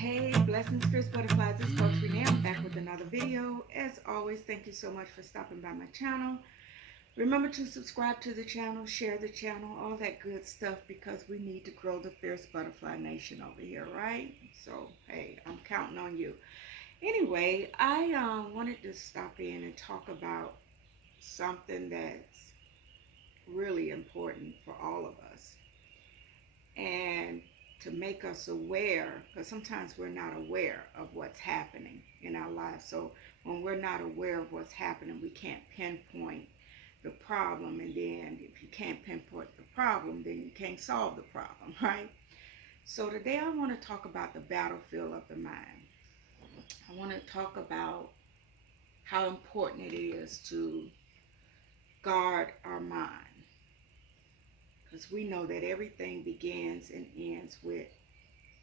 Hey, blessings, fierce butterflies. It's Coach Renee. I'm back with another video. As always, thank you so much for stopping by my channel. Remember to subscribe to the channel, share the channel, all that good stuff, because we need to grow the fierce butterfly nation over here, right? So, hey, I'm counting on you. Anyway, I wanted to stop in and talk about something that's really important for all of us. And to make us aware, because sometimes we're not aware of what's happening in our lives. So when we're not aware of what's happening, we can't pinpoint the problem. And then if you can't pinpoint the problem, then you can't solve the problem, right? So today I want to talk about the battlefield of the mind. I want to talk about how important it is to guard our mind, because we know that everything begins and ends with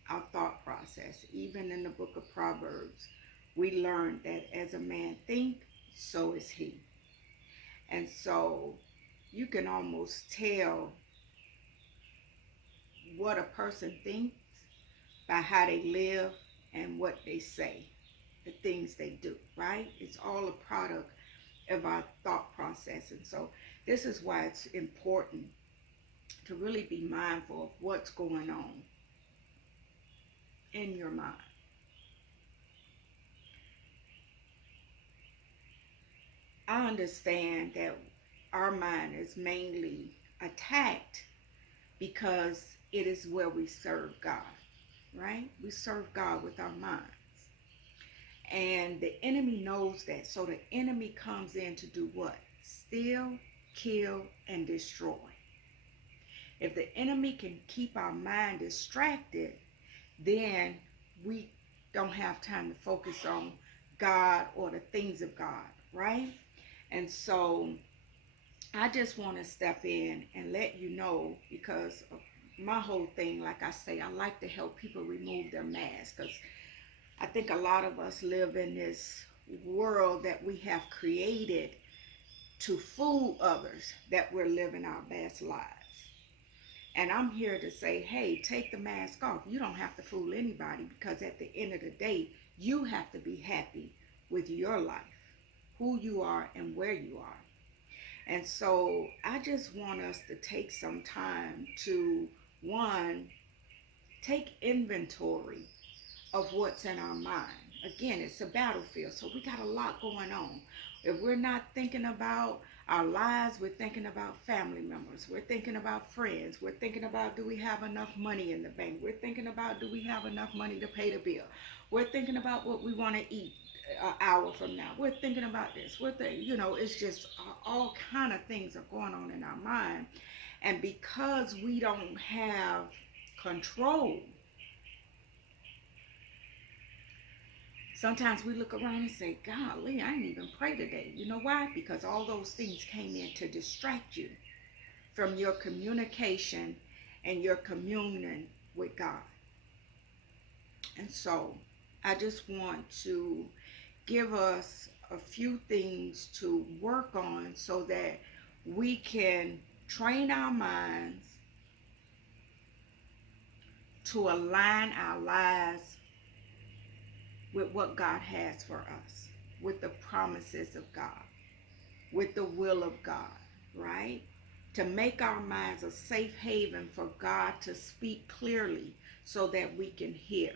our thought process. Even in the book of Proverbs, we learn that as a man think, so is he. And so you can almost tell what a person thinks by how they live and what they say, the things they do, right? It's all a product of our thought process. And so this is why it's important to really be mindful of what's going on in your mind. I understand that our mind is mainly attacked because it is where we serve God, right? We serve God with our minds. And the enemy knows that. So the enemy comes in to do what? Steal, kill, and destroy. If the enemy can keep our mind distracted, then we don't have time to focus on God or the things of God, right? And so I just want to step in and let you know, because of my whole thing, like I say, I like to help people remove their masks, because I think a lot of us live in this world that we have created to fool others that we're living our best lives. And I'm here to say, hey, take the mask off. You don't have to fool anybody, because at the end of the day, you have to be happy with your life, who you are and where you are. And so I just want us to take some time to, one, take inventory of what's in our mind. Again, it's a battlefield, so we got a lot going on. If we're not thinking about our lives, we're thinking about family members, we're thinking about friends, we're thinking about, do we have enough money in the bank, we're thinking about, do we have enough money to pay the bill, we're thinking about what we want to eat an hour from now, we're thinking about this, it's just all kind of things are going on in our mind. And because we don't have control, sometimes we look around and say, golly, I didn't even pray today. You know why? Because all those things came in to distract you from your communication and your communion with God. And so I just want to give us a few things to work on so that we can train our minds to align our lives with what God has for us, with the promises of God, with the will of God, right? To make our minds a safe haven for God to speak clearly so that we can hear,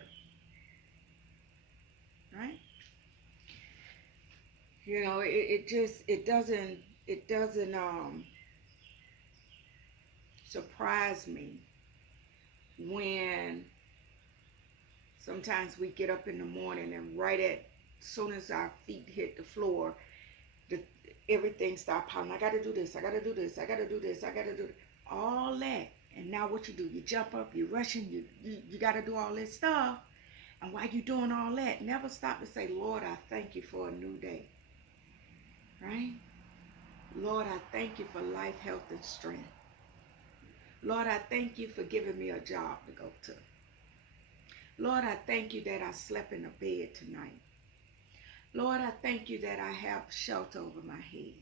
right? You know, it doesn't surprise me when sometimes we get up in the morning and right as soon as our feet hit the floor, everything starts popping. I got to do this. I got to do this. I got to do this. I got to do this. All that. And now what you do? You jump up. You're rushing. You got to do all this stuff. And while you're doing all that, never stop to say, Lord, I thank you for a new day. Right? Lord, I thank you for life, health, and strength. Lord, I thank you for giving me a job to go to. Lord, I thank you that I slept in a bed tonight. Lord, I thank you that I have shelter over my head.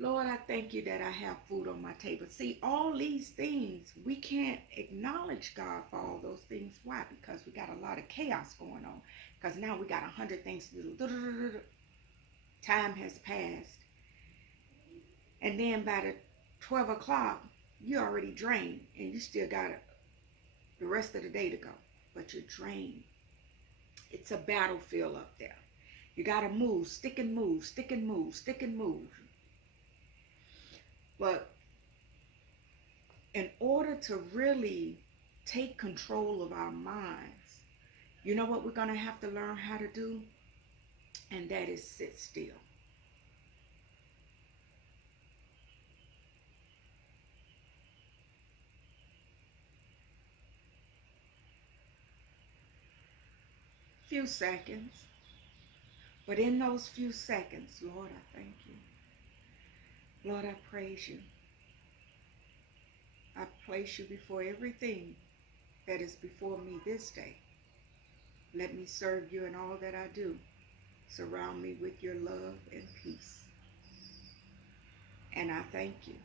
Lord, I thank you that I have food on my table. See, all these things, we can't acknowledge God for all those things. Why? Because we got a lot of chaos going on. Because now we got 100 things to do. Time has passed. And then by the 12 o'clock, you're already drained. And you still got the rest of the day to go. But you're drained. It's a battlefield up there. You got to move, stick and move, stick and move, stick and move. But in order to really take control of our minds, you know what we're going to have to learn how to do? And that is sit still. Few seconds. But in those few seconds, Lord, I thank you. Lord, I praise you. I place you before everything that is before me this day. Let me serve you in all that I do. Surround me with your love and peace. And I thank you.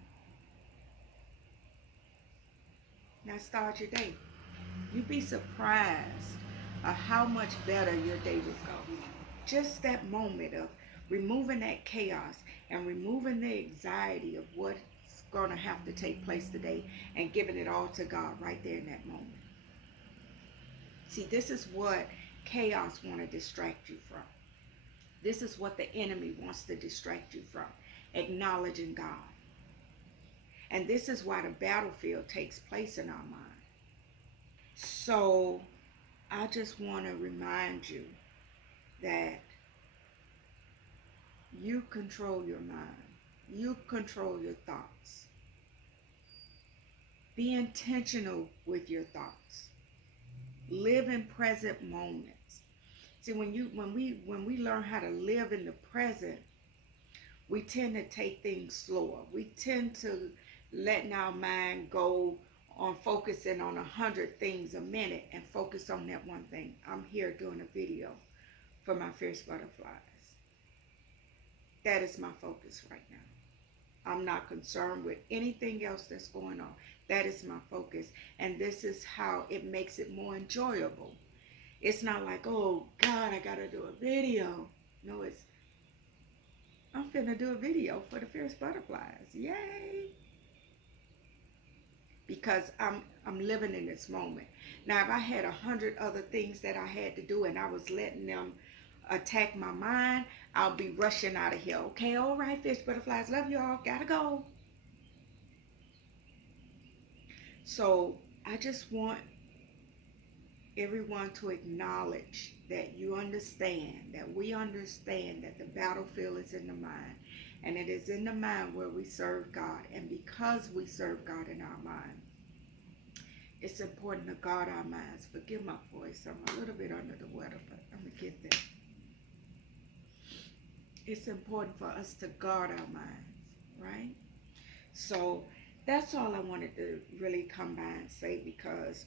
Now start your day. You'd be surprised at how much better your day would go. Just that moment of removing that chaos and removing the anxiety of what's going to have to take place today and giving it all to God right there in that moment. See, this is what chaos wants to distract you from. This is what the enemy wants to distract you from, acknowledging God. And this is why the battlefield takes place in our mind. So I just want to remind you that you control your mind. You control your thoughts. Be intentional with your thoughts. Live in present moments. See, when we learn how to live in the present, we tend to take things slower. We tend to letting our mind go on focusing on 100 things a minute and focus on that one thing. I'm here doing a video for my fierce butterflies. That is my focus right now. I'm not concerned with anything else that's going on. That is my focus. And this is how it makes it more enjoyable. It's not like, oh God, I gotta do a video. No, it's, I'm finna do a video for the fierce butterflies. Yay! Because I'm living in this moment. Now, if I had 100 other things that I had to do and I was letting them attack my mind, I'll be rushing out of here. Okay, all right, fish butterflies, love y'all, gotta go. So I just want everyone to acknowledge that you understand, that we understand that the battlefield is in the mind. And it is in the mind where we serve God. And because we serve God in our mind, it's important to guard our minds. Forgive my voice. I'm a little bit under the weather, but I'm going to get there. It's important for us to guard our minds, right? So that's all I wanted to really come by and say, because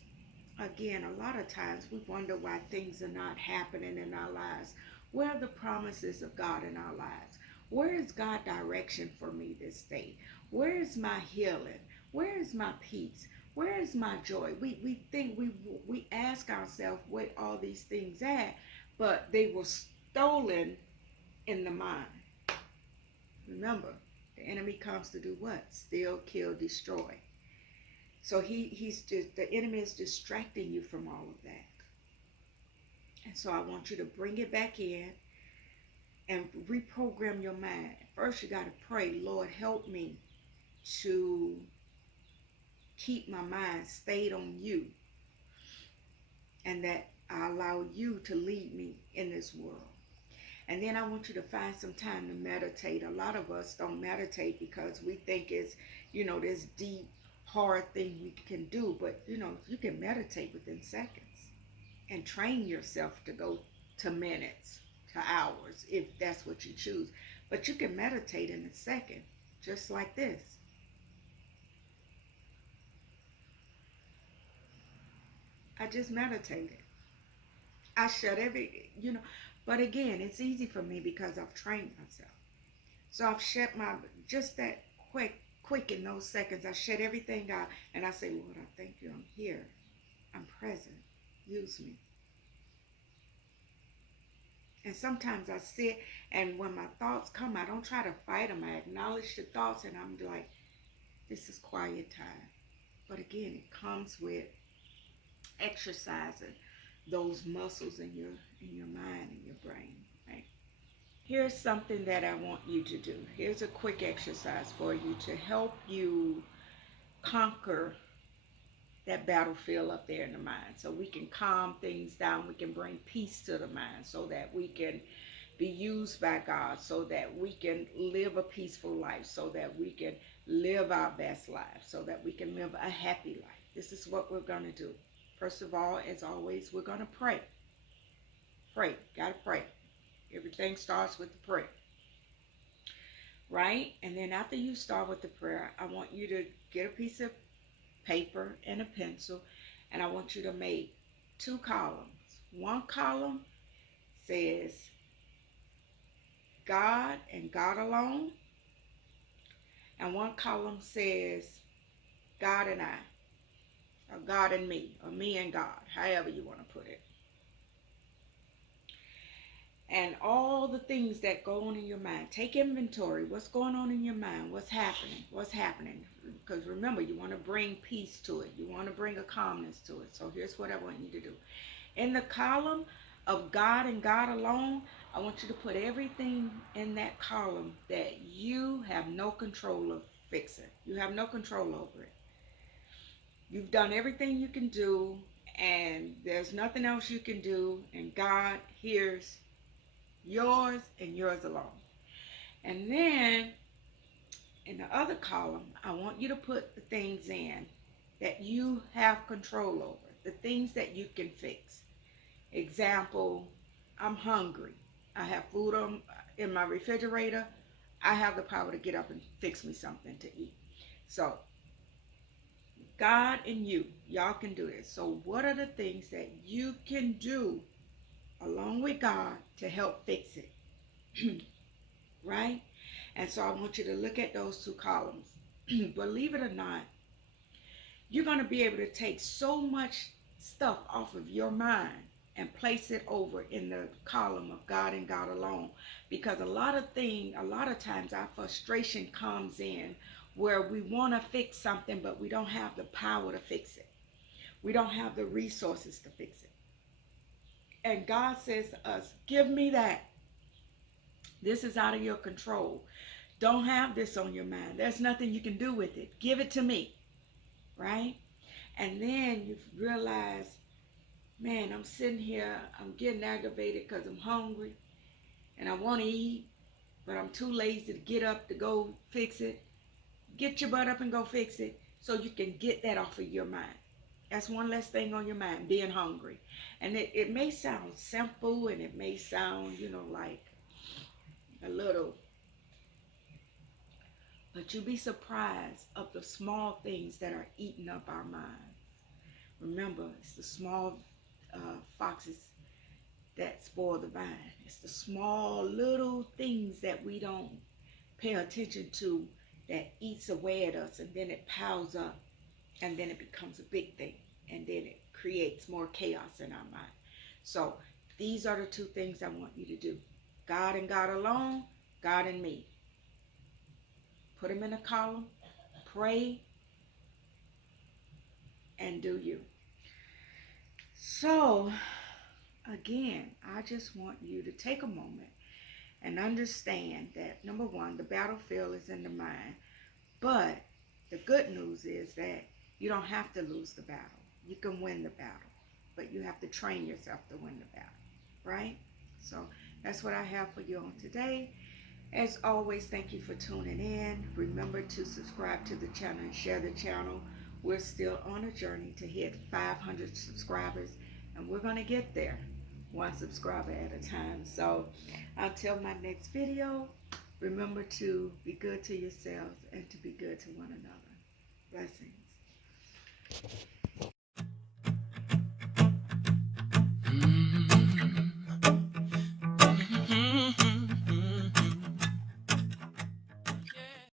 again, a lot of times we wonder why things are not happening in our lives. Where are the promises of God in our lives? Where is God's direction for me this day? Where is my healing? Where is my peace? Where is my joy? We think we ask ourselves where all these things at, but they were stolen in the mind. Remember, the enemy comes to do what? Steal, kill, destroy. So the enemy is distracting you from all of that. And so I want you to bring it back in and reprogram your mind. First, you got to pray, Lord, help me to keep my mind stayed on you, and that I allow you to lead me in this world. And then I want you to find some time to meditate. A lot of us don't meditate because we think it's, this deep, hard thing we can do. But, you can meditate within seconds and train yourself to go to minutes, to hours, if that's what you choose. But you can meditate in a second, just like this. I just meditated. I shut but again, it's easy for me because I've trained myself. So I've shut my, just that quick in those seconds, I shut everything out and I say, Lord, I thank you. I'm here. I'm present. Use me. And sometimes I sit, and when my thoughts come, I don't try to fight them. I acknowledge the thoughts, and I'm like, this is quiet time. But again, it comes with exercising those muscles in your mind and your brain, right? Here's something that I want you to do. Here's a quick exercise for you to help you conquer that battlefield up there in the mind, so we can calm things down. We can bring peace to the mind so that we can be used by God, so that we can live a peaceful life, so that we can live our best life, so that we can live a happy life. This is what we're going to do. First of all, as always, we're going to pray. Pray. Got to pray. Everything starts with the prayer, right? And then after you start with the prayer, I want you to get a piece of paper and a pencil, and I want you to make 2 columns. One column says God and God alone, and one column says God and I, or God and me, or me and God, however you want to put it. And all the things that go on in your mind. Take inventory. What's going on in your mind? What's happening? What's happening? Because remember, you want to bring peace to it. You want to bring a calmness to it. So here's what I want you to do. In the column of God and God alone, I want you to put everything in that column that you have no control of fixing. You have no control over it. You've done everything you can do, and there's nothing else you can do, and God hears yours and yours alone. And then in the other column, I want you to put the things in that you have control over, the things that you can fix. Example, I'm hungry. I have food in my refrigerator. I have the power to get up and fix me something to eat. So God and y'all can do this. So what are the things that you can do along with God to help fix it? Right? And so I want you to look at those 2 columns. Believe it or not, you're going to be able to take so much stuff off of your mind and place it over in the column of God and God alone. Because a lot of times our frustration comes in where we want to fix something, but we don't have the power to fix it. We don't have the resources to fix it. And God says to us, give me that. This is out of your control. Don't have this on your mind. There's nothing you can do with it. Give it to me. Right? And then you realize, man, I'm sitting here, I'm getting aggravated because I'm hungry and I want to eat, but I'm too lazy to get up to go fix it. Get your butt up and go fix it so you can get that off of your mind. That's one less thing on your mind, being hungry. And it may sound simple, and it may sound, like a little, but you'll be surprised of the small things that are eating up our minds. Remember, it's the small foxes that spoil the vine. It's the small little things that we don't pay attention to that eats away at us, and then it piles up, and then it becomes a big thing, and then it creates more chaos in our mind. So these are the 2 things I want you to do. God and God alone, God and me. Put them in a column, pray, and do you. So, again, I just want you to take a moment and understand that, number 1, the battlefield is in the mind. But the good news is that you don't have to lose the battle. You can win the battle. But you have to train yourself to win the battle. Right? So that's what I have for you on today. As always, thank you for tuning in. Remember to subscribe to the channel and share the channel. We're still on a journey to hit 500 subscribers, and we're going to get there 1 subscriber at a time. So until my next video, remember to be good to yourselves and to be good to one another. Blessings.